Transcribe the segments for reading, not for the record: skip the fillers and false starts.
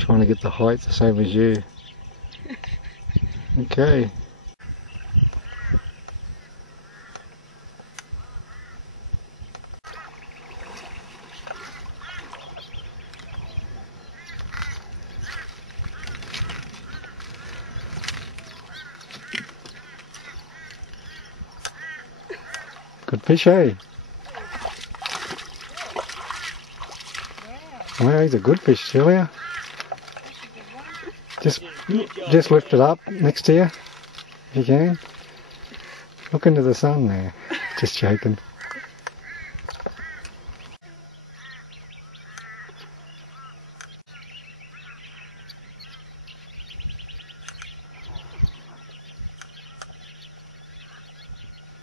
Trying to get the height the same as you. Okay. Good fish, eh? Well, he's a good fish, Celia. Just lift it up next to you, if you can. Look into the sun there. Just joking.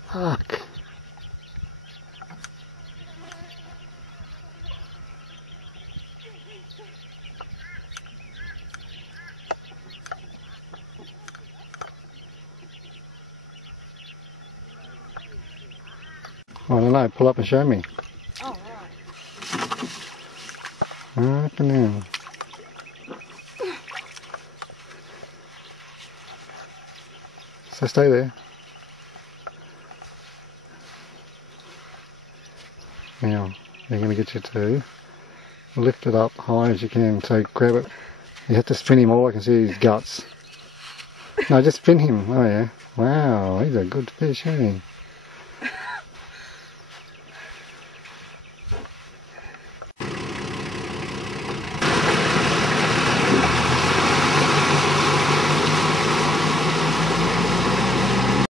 Fuck. I don't know, pull up and show me. Oh, right. Canoe. So stay there. Now, they're going to get you to lift it up high as you can, so grab it. You have to spin him, all I can see is guts. No, just spin him. Oh yeah. Wow, he's a good fish, ain't he?